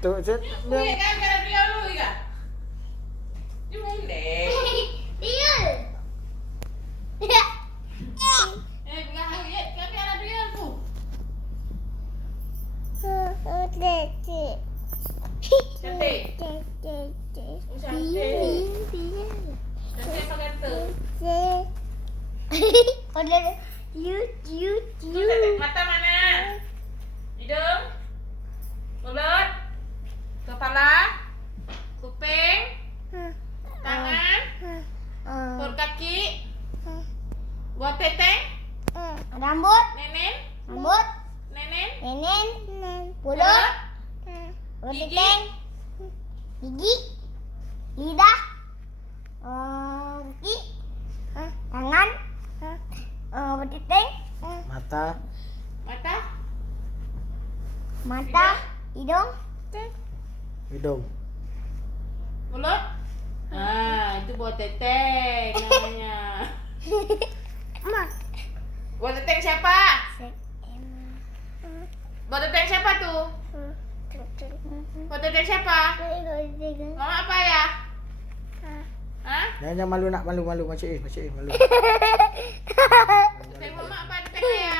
Tuh, set. Iya kan, karena dia lu ya. Ini mundek. Iya. Bilang ya, kan karena dia tuh. Cantik. Cantik pakai tuh. Tuh, tetek mata mana? Hidung. Mulut. Kepala. Kuping. Tangan. Perut kaki. Buat teteng. Rambut, Nenek. rambut, Nenek. mulut, Gigi. teteng, gigi, lidah, kaki, tangan, teteng, Mata. Mata. mata, hidung, Hidung. Mulut. Itu buat teteng namanya. Buat teteng siapa? Buat teteng siapa tuh? Buat teteng siapa? Mama apa ya? Hah? Jangan malu nak malu macuin malu. Teteng mama apa teteng ya?